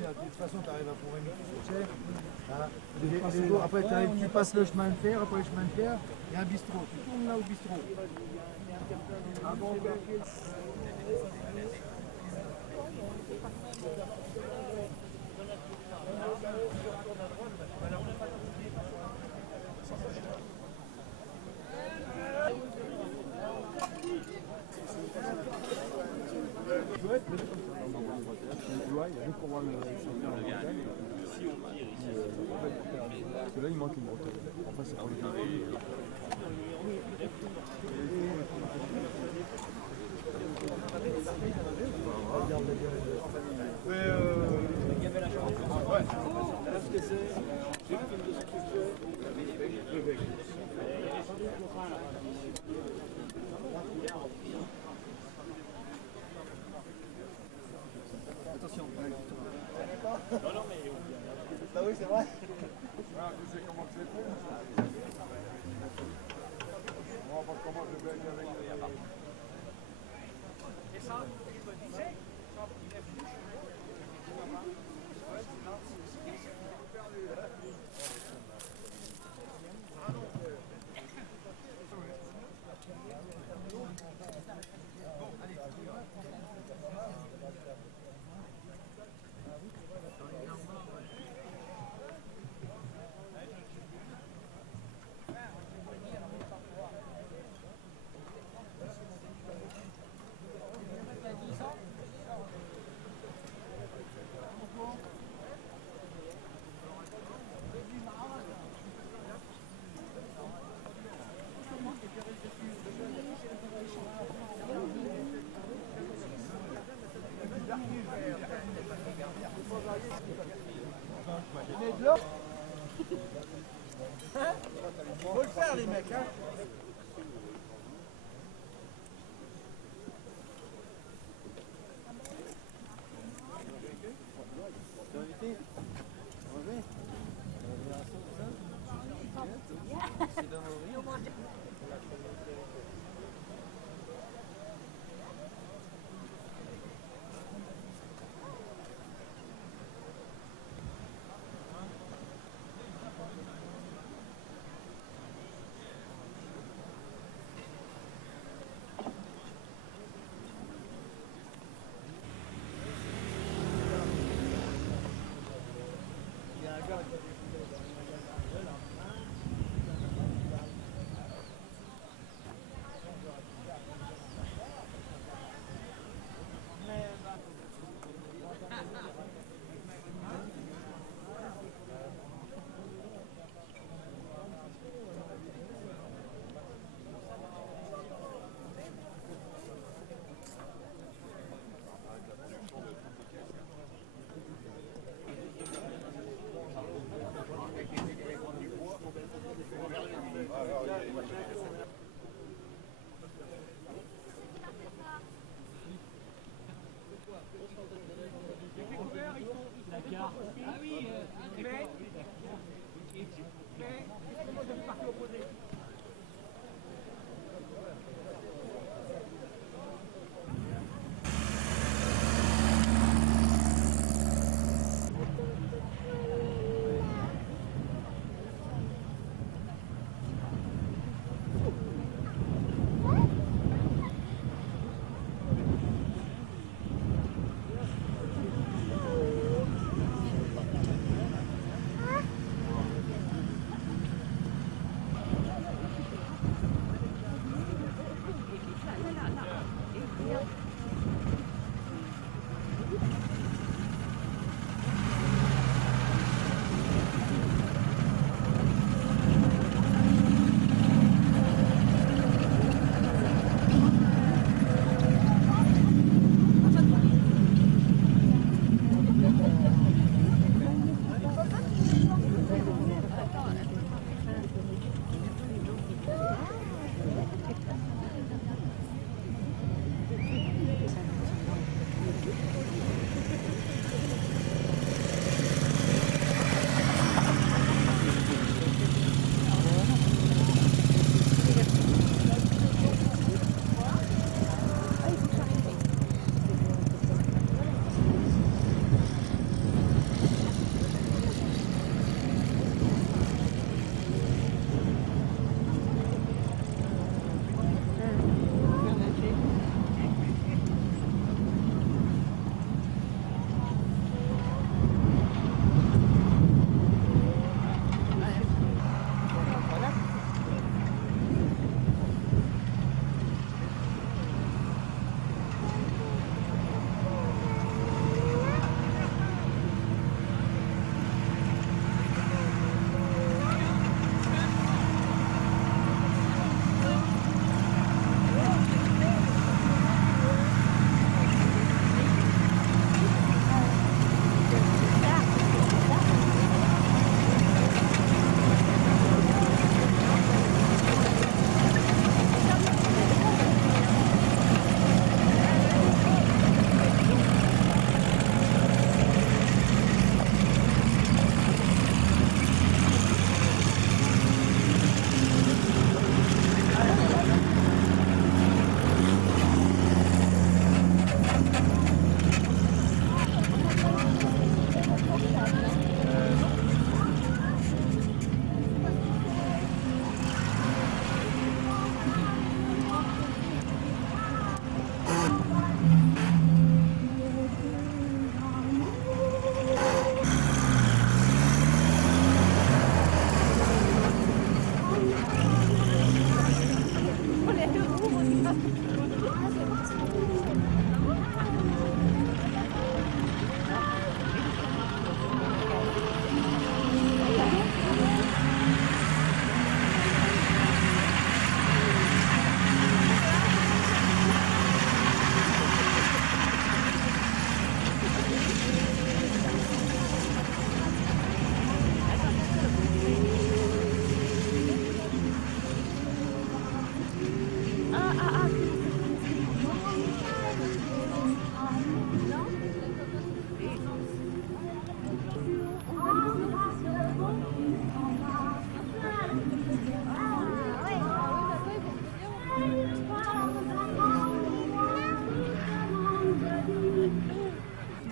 De toute façon, tu arrives à Pont-Rémy, tu sais. Voilà. Après, tu passes le chemin de fer. Après le chemin de fer, il y a un bistrot. Tu tournes là au bistrot. Ah bon, il y a juste pour voir le champion de Bretagne. Parce que là, il manque une Bretagne. Enfin, c'est pour les paris. Il y avait la chance. Ouais. Là, ce que c'est, j'ai une film de succès. Attention. Non, non, mais. Bah oui, c'est vrai. Ah, tu sais comment c'est fait. On va voir comment je vais avec les. Et ça, tu disais, ça, il est venu. Faut le faire les mecs hein. Ah oui, mais comment je suis parti opposé.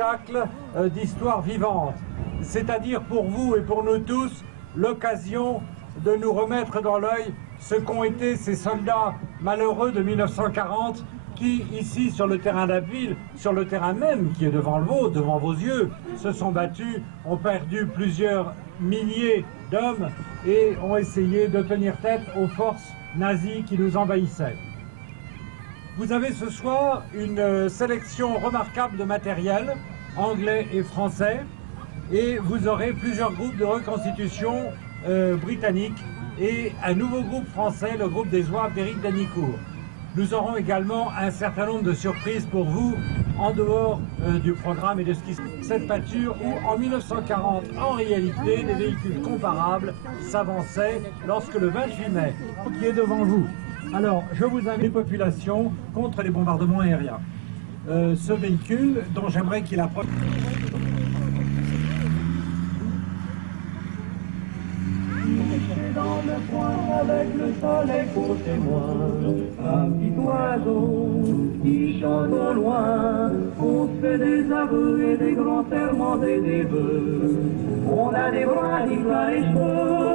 spectacle d'histoire vivante. C'est-à-dire pour vous et pour nous tous, l'occasion de nous remettre dans l'œil ce qu'ont été ces soldats malheureux de 1940 qui, ici, sur le terrain d'Abbeville, sur le terrain même qui est devant le vôtre, devant vos yeux, se sont battus, ont perdu plusieurs milliers d'hommes et ont essayé de tenir tête aux forces nazies qui nous envahissaient. Vous avez ce soir une sélection remarquable de matériel, anglais et français, et vous aurez plusieurs groupes de reconstitution britanniques et un nouveau groupe français, le groupe des Zouaves d'Éric Danicourt. Nous aurons également un certain nombre de surprises pour vous en dehors du programme et de ce qui se passe. Cette pâture où en 1940, en réalité, des véhicules comparables s'avançaient lorsque le 28 mai, qui est devant vous. Alors, je vous invite les populations contre les bombardements aériens. Ce véhicule, dont j'aimerais qu'il approche... Dans le coin avec le soleil pour témoin, un petit oiseau qui chante au loin. On se fait des aveux et des grands serments et des vœux. On a des bras qui plein les cheveux.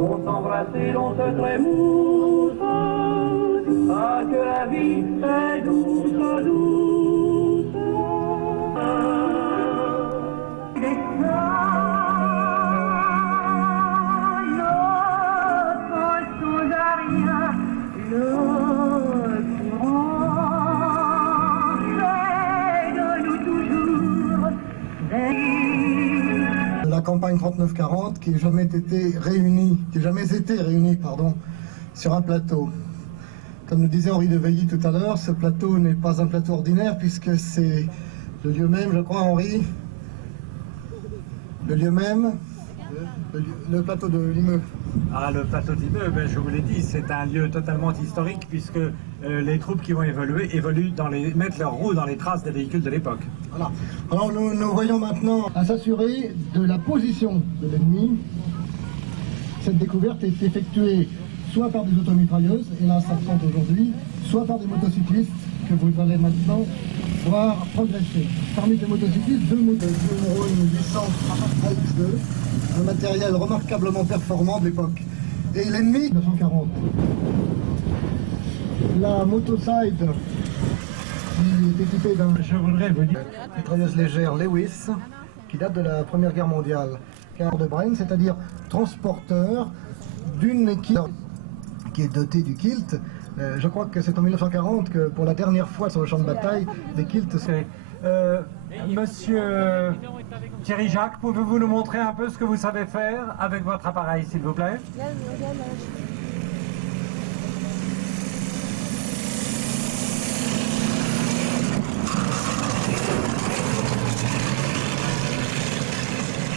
On s'embrasse et l'on se trémousse. Ah, que la vie est douce, douce. La campagne 39-40 qui n'a jamais été réunie, sur un plateau. Comme le disait Henri de Veilly tout à l'heure, ce plateau n'est pas un plateau ordinaire puisque c'est le lieu même, je crois Henri, le lieu même, le plateau de Limeux. Ah, le plateau d'Imeux, ben, je vous l'ai dit, c'est un lieu totalement historique puisque les troupes qui vont évoluent mettent leurs roues dans les traces des véhicules de l'époque. Voilà. Alors nous voyons maintenant à s'assurer de la position de l'ennemi. Cette découverte est effectuée soit par des automitrailleuses, et là ça se compte aujourd'hui, soit par des motocyclistes que vous allez maintenant voir progresser. Parmi les motocyclistes, deux motos, une 800 AX2, un matériel remarquablement performant de l'époque. Et l'ennemi, 1940. La motoside qui est équipée d'un... Je voudrais vous dire... mitrailleuse légère Lewis, qui date de la Première Guerre mondiale. Car de Braine, c'est-à-dire transporteur d'une équipe qui est dotée du kilt. Je crois que c'est en 1940 que pour la dernière fois sur le champ de bataille, des kilts... Monsieur Thierry Jacques, pouvez-vous nous montrer un peu ce que vous savez faire avec votre appareil, s'il vous plaît?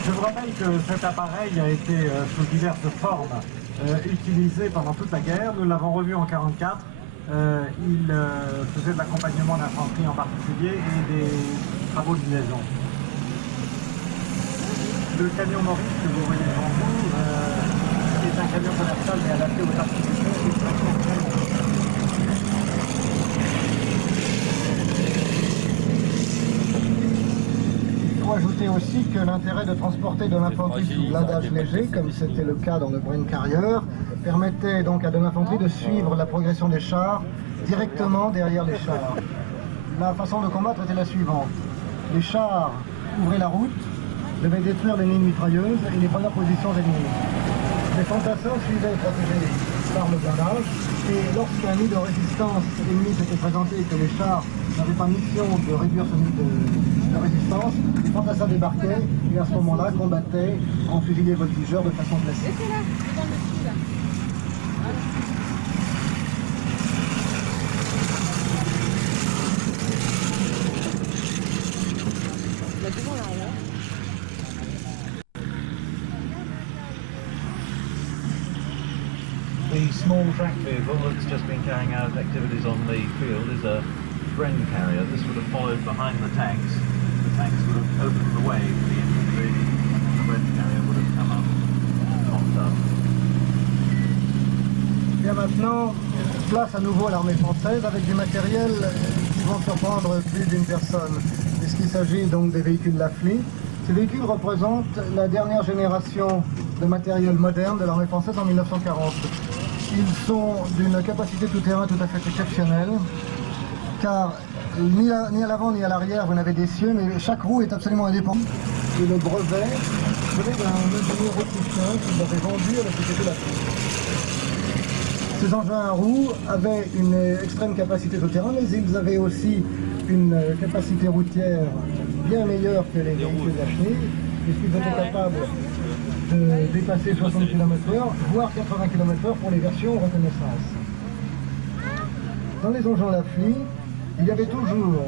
Je vous rappelle que cet appareil a été sous diverses formes utilisé pendant toute la guerre. Nous l'avons revu en 1944. Il faisait de l'accompagnement d'infanterie en particulier et des travaux de liaison. Le camion Maurice que vous voyez devant vous, qui est un camion commercial mais adapté aux particuliers, est très long. Il faut ajouter aussi que l'intérêt de transporter de l'infanterie sous blindage léger, comme c'était le cas dans le Braine Carrier, permettait donc à de l'infanterie de suivre la progression des chars directement derrière les chars. La façon de combattre était la suivante. Les chars ouvraient la route, devaient détruire les lignes mitrailleuses et les premières positions ennemies. Les fantassins suivaient protégés par le blindage, et lorsqu'un nid de résistance ennemi s'était présenté et que les chars n'avaient pas mission de réduire ce nid de résistance, les fantassins débarquaient et à ce moment-là combattaient en fusiliers voltigeurs de façon classique. The small track vehicle that's just been carrying out activities on the field is a Bren carrier. This would have followed behind the tanks. The tanks would have opened the way for the infantry, and the Bren carrier would have come up and popped up. Bien maintenant, place à nouveau à l'armée française avec du matériel qui vont surprendre plus d'une personne. puisqu'il s'agit donc des véhicules Lafley. Ces véhicules représentent la dernière génération de matériel moderne de l'armée française en 1940. Ils sont d'une capacité tout-terrain tout à fait exceptionnelle, car ni à l'avant ni à l'arrière vous n'avez d'essieu, mais chaque roue est absolument indépendante. Et le brevet venait d'un ingénieur autrichien qui l'avait vendu à la société Lafley. Ces engins à roues avaient une extrême capacité tout-terrain, mais ils avaient aussi une capacité routière bien meilleure que les véhicules Lafley, puisqu'ils étaient capables de dépasser 60 km/h, voire 80 km/h pour les versions reconnaissance. Dans les engins Lafley, il y avait toujours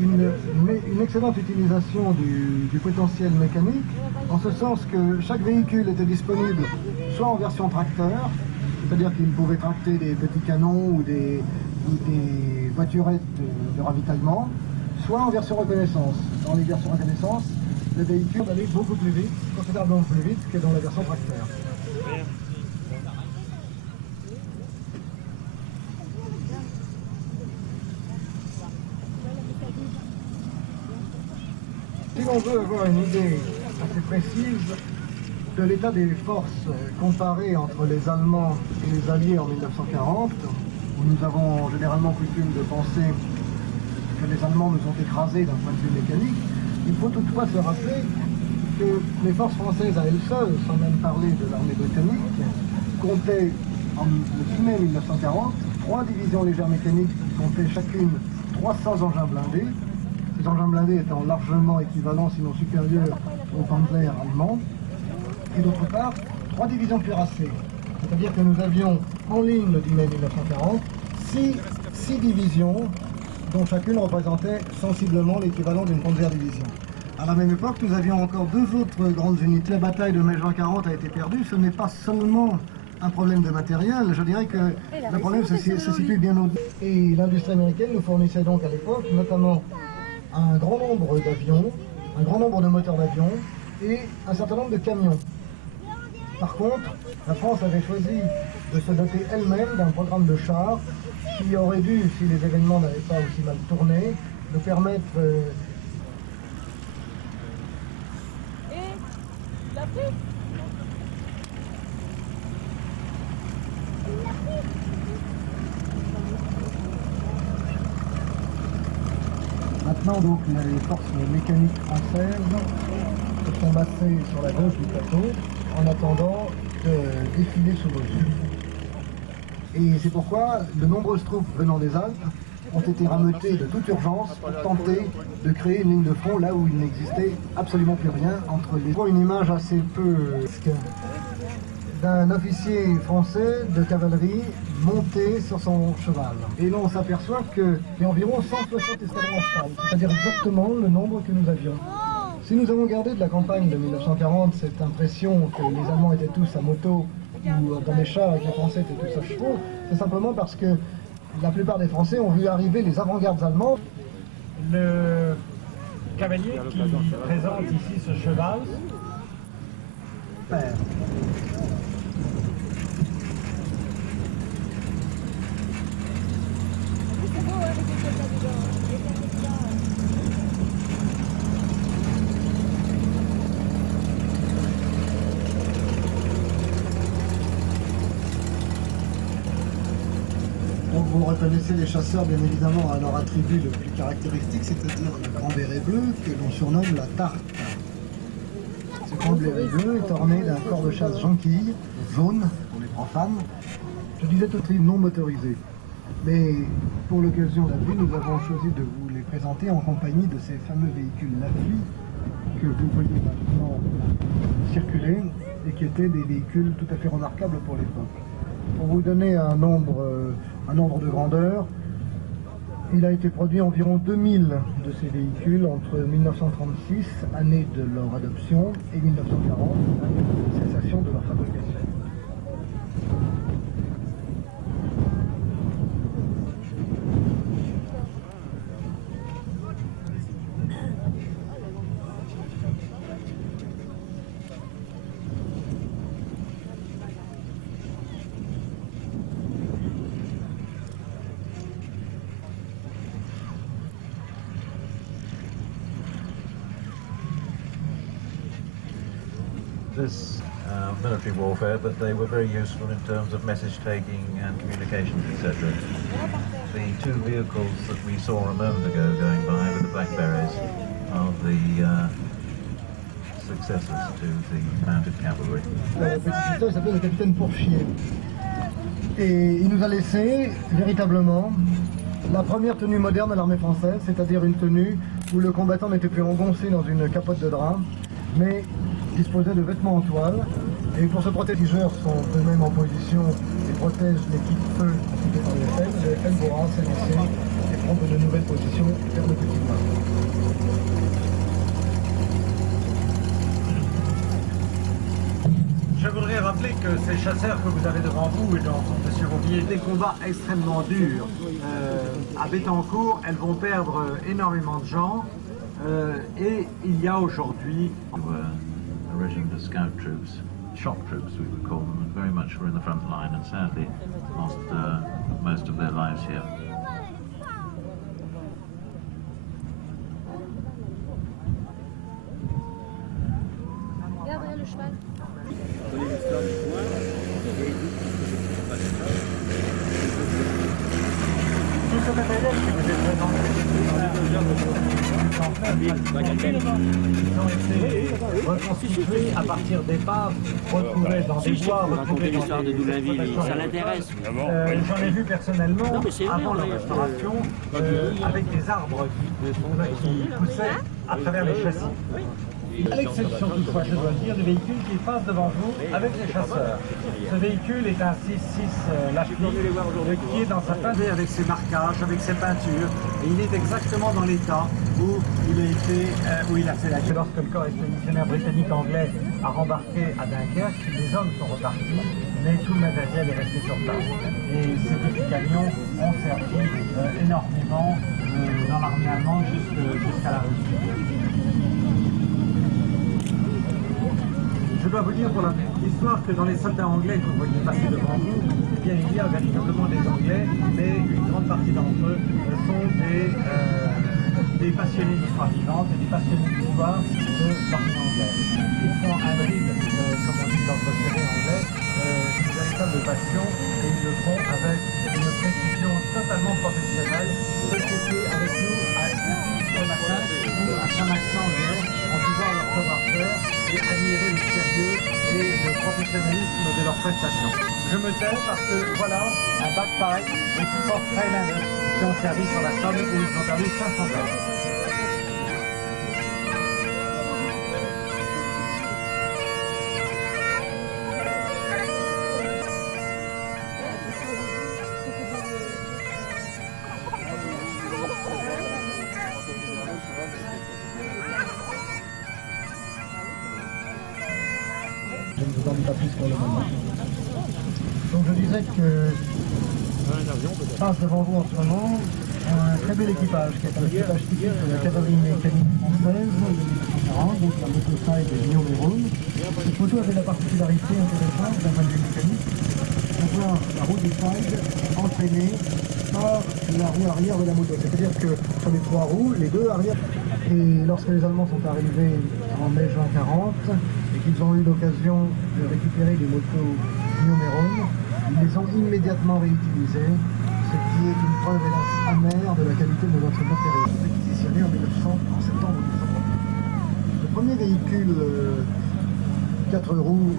une excellente utilisation du potentiel mécanique, en ce sens que chaque véhicule était disponible soit en version tracteur, c'est-à-dire qu'il pouvait tracter des petits canons ou des voiturettes de ravitaillement, soit en version reconnaissance. Dans les versions reconnaissance, le véhicule allait beaucoup plus vite, considérablement plus vite que dans la version tracteur. Si l'on veut avoir une idée assez précise de l'état des forces comparées entre les Allemands et les Alliés en 1940, où nous avons généralement coutume de penser que les Allemands nous ont écrasés d'un point de vue mécanique, il faut toutefois se rappeler que les forces françaises à elles seules, sans même parler de l'armée britannique, comptaient en le 10 mai 1940 3 divisions légères mécaniques qui comptaient chacune 300 engins blindés. Ces engins blindés étant largement équivalents, sinon supérieurs, aux Panzer allemands. Et d'autre part, 3 divisions cuirassées. C'est-à-dire que nous avions en ligne le 10 mai 1940 6 divisions dont chacune représentait sensiblement l'équivalent d'une Panzer division. À la même époque, nous avions encore 2 autres grandes unités. La bataille de mai-juin 40 a été perdue. Ce n'est pas seulement un problème de matériel, je dirais que le problème se situe bien au-delà. Et l'industrie américaine nous fournissait donc à l'époque notamment un grand nombre d'avions, un grand nombre de moteurs d'avions et un certain nombre de camions. Par contre, la France avait choisi de se doter elle-même d'un programme de chars qui aurait dû, si les événements n'avaient pas aussi mal tourné, de permettre Maintenant, donc, les forces mécaniques françaises se sont massées sur la gauche du plateau en attendant de défiler sous nos yeux. Et c'est pourquoi de nombreuses troupes venant des Alpes ont été rameutées de toute urgence pour tenter de créer une ligne de front là où il n'existait absolument plus rien entre les deux. Une image assez peu d'un officier français de cavalerie monté sur son cheval. Et là on s'aperçoit qu'il y a environ 160 escadrons en cheval, c'est-à-dire exactement le nombre que nous avions. Si nous avons gardé de la campagne de 1940 cette impression que les Allemands étaient tous à moto ou dans les chars et que les Français étaient tous à chevaux, c'est simplement parce que la plupart des Français ont vu arriver les avant-gardes allemands. Le cavalier qui présente ici ce cheval, Père. Donc vous reconnaissez les chasseurs bien évidemment à leur attribut le plus caractéristique, c'est-à-dire le grand béret bleu que l'on surnomme la tarte. Ce grand béret bleu est orné d'un corps de chasse jonquille, jaune pour les profanes. Je disais tout non motorisé. Mais pour l'occasion d'aujourd'hui, nous avons choisi de vous les présenter en compagnie de ces fameux véhicules Lafley que vous voyez maintenant circuler et qui étaient des véhicules tout à fait remarquables pour l'époque. Pour vous donner un ordre de grandeur, il a été produit environ 2000 de ces véhicules entre 1936, année de leur adoption, et 1940, année de cessation de leur fabrication. this military warfare, but they were very useful in terms of message taking and communications, etc. The two vehicles that we saw a moment ago going by with the Blackberries are the successors to the mounted cavalry. Le petit pistolet s'appelait le capitaine Pourchier. Et il nous a laissé véritablement la première tenue moderne de l'armée française, c'est-à-dire une tenue où le combattant n'était plus engoncé dans une capote de drap, mais disposait de vêtements en toile. Et pour se protéger, les tigeurs sont eux-mêmes en position et protègent l'équipe feu constituée par le FN. Le FN pourra s'élancer et prendre de nouvelles positions vers le petit point. Je voudrais rappeler que ces chasseurs que vous avez devant vous et dont M. Rouvier, des combats extrêmement durs. À Bettencourt, elles vont perdre énormément de gens et il y a aujourd'hui... A regiment of scout troops, shock troops we would call them, and very much were in the front line and sadly lost most of their lives here. Regarde, le cheval. Tout ce matériel qui vous est présenté, ils ont été reconstitués à partir d'épaves retrouvées dans des bois, retrouvées dans des Doulainville, ça l'intéresse. J'en ai vu personnellement avant la restauration avec des arbres qui poussaient à travers les châssis. À l'exception toutefois, je dois le dire, du véhicule qui passe devant vous avec les chasseurs. Ce véhicule est un 6.6 Lafite qui est dans sa fin avec ses marquages, avec ses peintures, et il est exactement dans l'état où il a fait la guerre. Lorsque le corps expéditionnaire britannique-anglais a rembarqué à Dunkerque, les hommes sont repartis, mais tout le matériel est resté sur place. Et ces petits camions ont servi énormément dans l'armée allemande jusqu'à la Russie. Je dois vous dire pour l'histoire que dans les soldats anglais que vous voyez passer devant vous, eh bien, il y a véritablement des Anglais, mais une grande partie d'entre eux sont des passionnés d'histoire vivante et des passionnés d'histoire de l'armée anglaise. Ils font un drill, comme on dit dans le série anglais, une véritable passion, et ils le font avec une précision totalement professionnelle. Ceux qui étaient avec nous ce matin ou à Saint-Max-en-Guerre, en disant leur savoir-faire et admirer le sérieux et le professionnalisme de leurs prestations. Je me tais parce que voilà un bagpipe et support Highlanders qui ont servi sur la Somme où ils ont perdu 500 hommes. Je ne vous en dis pas plus pour le moment. Donc je disais que passe devant vous en ce moment un très bel équipage qui est un équipage typique de la cavalerie mécanique française de 1940, donc la Motoside et Guillaume Hérault. Cette photo avait la particularité intéressante d'un point de vue mécanique d'avoir la roue du side entraînée par la roue arrière de la moto. C'est-à-dire que sur les trois roues, les deux arrière. Et lorsque les Allemands sont arrivés en mai-juin 40 et qu'ils ont eu l'occasion de récupérer des motos Guillaume Hérault, ils les ont immédiatement réutilisées, ce qui est une preuve hélas amère de la qualité de notre matériel. Réquisitionné en septembre 1930. Le premier véhicule 4 roues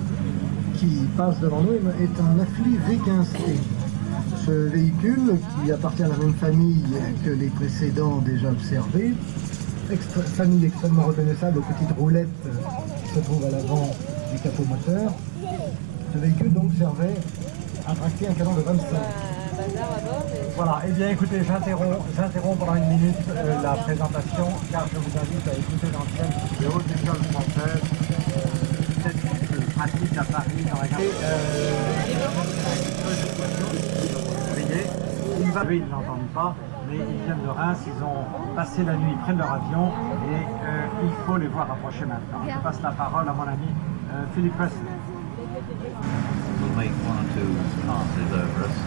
qui passe devant nous est un Affli V15T. Ce véhicule, qui appartient à la même famille que les précédents déjà observés, famille extrêmement reconnaissable aux petites roulettes qui se trouvent à l'avant du capot moteur. Ce véhicule donc servait à tracter un canon de 25. Voilà, et bien écoutez, j'interromps pendant une minute la présentation car je vous invite à écouter l'ancienne vidéo de l'école française, cette pratique à Paris dans la ils n'entendent pas, mais ils viennent de Reims, ils ont passé la nuit, ils prennent leur avion et il faut les voir approcher maintenant. Je passe la parole à mon ami Philippe Presley. We'll make one or two passes over us,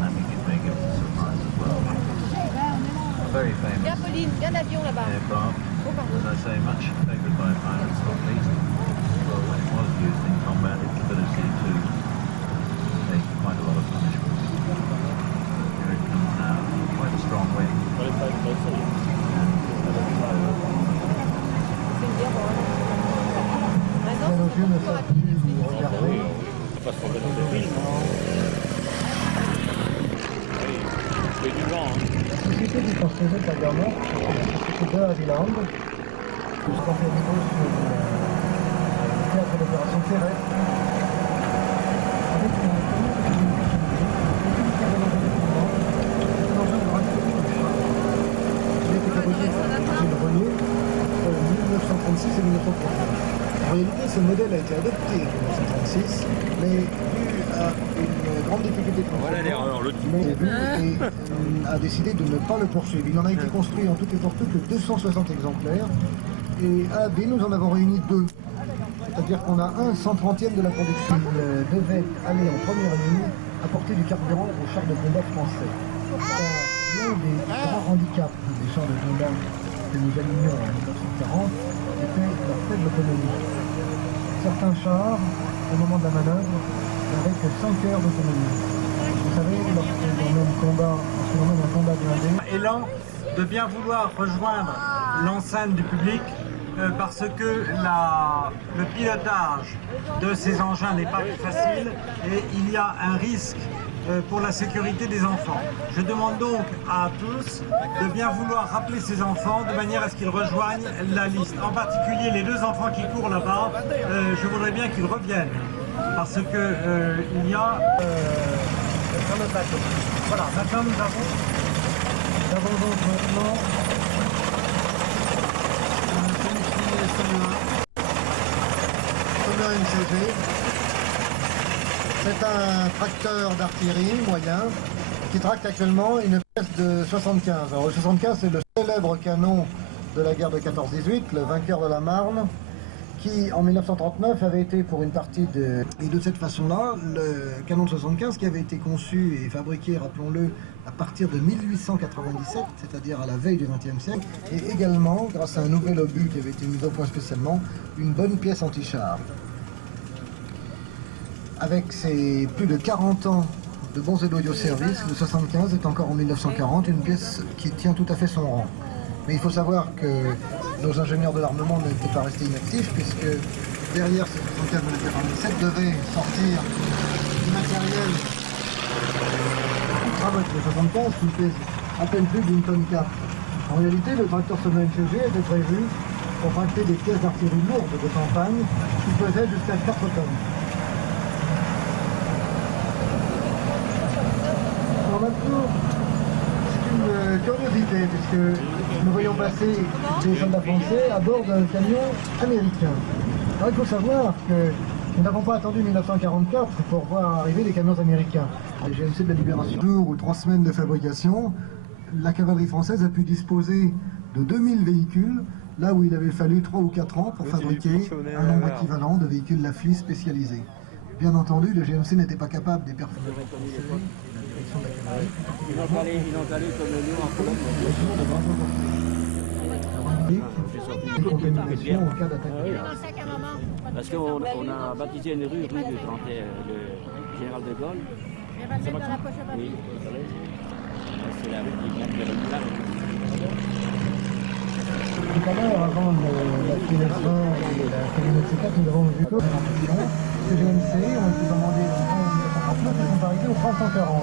and we can make it a surprise as well. A very famous Viens Pauline, viens l'avion là-bas. aircraft, as I say, much favoured by pirates, not least. yeux ne savent plus nous regarder. La société qui construisait la gare morte, c'était la société de Havilland, jusqu'en périlleux sur le théâtre d'opération terrestre, avec une entre 1936 et 1939. En réalité, ce modèle a été adopté en 1936, mais dû à une grande difficulté de construction, a décidé de ne pas le poursuivre. Il en a été construit en tout et pour tout que 260 exemplaires, et à AB, nous en avons réuni 2. C'est-à-dire qu'on a un 130e de la production. Il devait aller en première ligne apporter du carburant aux chars de combat français. L'un des grands handicaps des chars de combat que nous allumions en 1940 était leur faible autonomie. Certains chars, au moment de la manœuvre, n'avaient que 5 heures d'autonomie. Vous savez, lorsqu'on mène un combat blindé... Élan de bien vouloir rejoindre l'enceinte du public parce que le pilotage de ces engins n'est pas facile et il y a un risque pour la sécurité des enfants. Je demande donc à tous de bien vouloir rappeler ces enfants de manière à ce qu'ils rejoignent la liste. En particulier les 2 enfants qui courent là-bas, je voudrais bien qu'ils reviennent parce que il y a sur le bateau. Voilà, maintenant nous avons donc maintenant Sommer MCG. C'est un tracteur d'artillerie moyen qui tracte actuellement une pièce de 75. Alors le 75, c'est le célèbre canon de la guerre de 14-18, le vainqueur de la Marne, qui en 1939 avait été pour une partie de... Et de cette façon-là, le canon de 75 qui avait été conçu et fabriqué, rappelons-le, à partir de 1897, c'est-à-dire à la veille du XXe siècle, et également, grâce à un nouvel obus qui avait été mis au point spécialement, une bonne pièce anti-char. Avec ses plus de 40 ans de bons et loyaux services, le 75 est encore en 1940 une pièce qui tient tout à fait son rang. Mais il faut savoir que nos ingénieurs de l'armement n'étaient pas restés inactifs, puisque derrière ce 75 de la guerre 47 devait sortir du matériel le 75 qui pèse à peine plus d'une tonne 4. En réalité, le tracteur Sommer MCG était prévu pour tracter des pièces d'artillerie lourdes de campagne qui pesaient jusqu'à 4 tonnes. Alors maintenant, c'est une curiosité puisque nous voyons passer des soldats français à bord d'un camion américain. Alors il faut savoir que nous n'avons pas attendu 1944 pour voir arriver les camions américains. Les GMC de la Libération. 2 ou 3 semaines de fabrication, la cavalerie française a pu disposer de 2000 véhicules, là où il avait fallu 3 ou 4 ans pour fabriquer un nombre équivalent de véhicules Laflis spécialisés. Bien entendu, le GMC n'était pas capable des performances françaises, la direction de la cavalerie. Ils ont allé comme nous en Pologne. Des contaminations en cas d'attaque. Parce qu'on a baptisé une rue du 31, le général de Gaulle. C'est moi qui... Oui, c'est la rue qui vient de la... Tout à l'heure, avant la PSA et la camionnette C4, nous avons vu que ces GMC ont été commandés en 1939 et sont arrivés au printemps 40.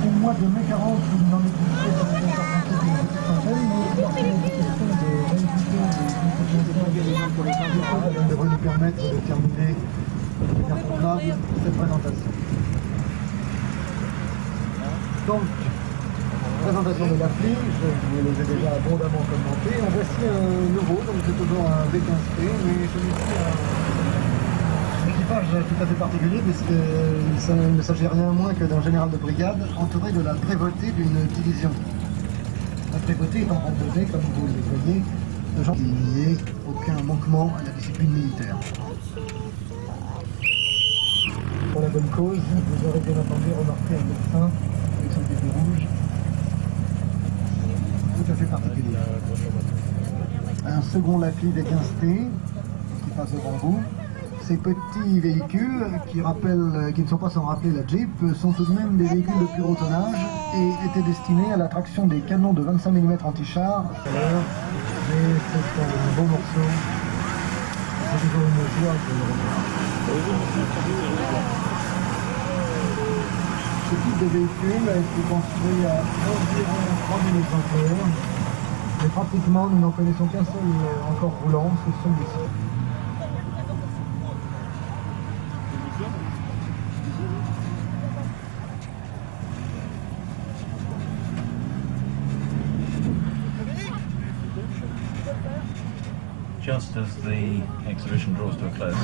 Au mois de mai 40, il n'en existait pas une petite centaine, mais lorsqu'il a été question de rééditer des devrait nous permettre de terminer avec un convenable cette présentation. Donc, présentation de l'appli, je vous les ai déjà abondamment commentés. En voici un nouveau, donc c'est toujours un V15P, mais celui-ci a un équipage tout à fait particulier, puisqu'il ne s'agit rien moins que d'un général de brigade entouré de la prévôté d'une division. La prévôté est en composée, comme vous le voyez, de gens qui n'y ait aucun manquement à la discipline militaire. Pour la bonne cause, vous aurez bien entendu remarqué un médecin avec son képi rouge, tout à fait particulier. Un second Laflis V15T qui passe devant vous. Ces petits véhicules qui ne sont pas sans rappeler la Jeep sont tout de même des véhicules de plus gros tonnage et étaient destinés à la traction des canons de 25 mm anti-char. Mais c'est un beau morceau. C'est toujours une Ce type de véhicule a été construit à environ 3000 exemplaires, mais pratiquement nous n'en connaissons qu'un seul encore roulant, c'est celui-ci. Just as the exhibition draws to a close,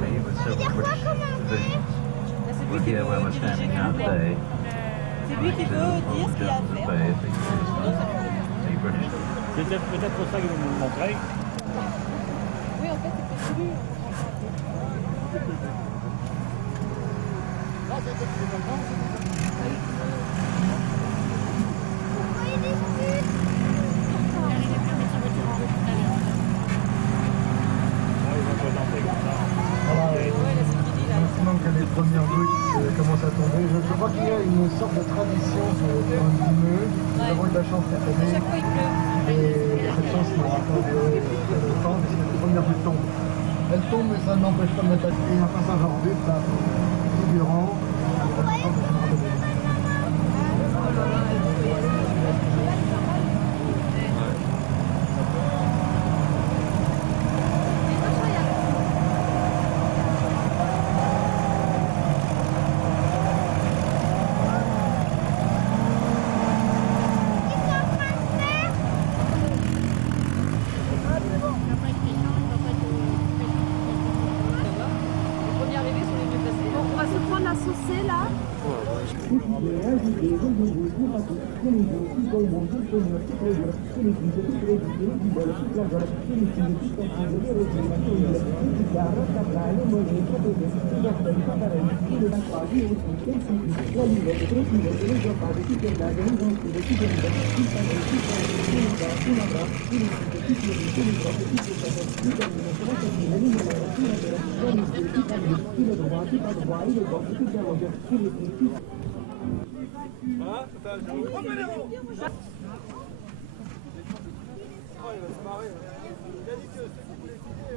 mainly with several British divisions, we're here where we're standing now today. C'est lui qui veut dire ce qu'il y a à faire. The British. C'est peut-être pour ça qu'ils vont nous montrer. Oui, en fait, c'est plus. Maintenant que les premières gouttes commencent à tomber, je crois qu'il y a une sorte de tradition sur un immeuble. Nous avons eu de la chance cette année. Chaque fois, il pleut. Et cette chance n'aura pas duré très longtemps, puisque les premières gouttes tombent. Elles tombent, mais ça n'empêche pas de m'attaquer un passage en but, là, figurant. Il va se marrer. Il a dit que si vous voulez quitter,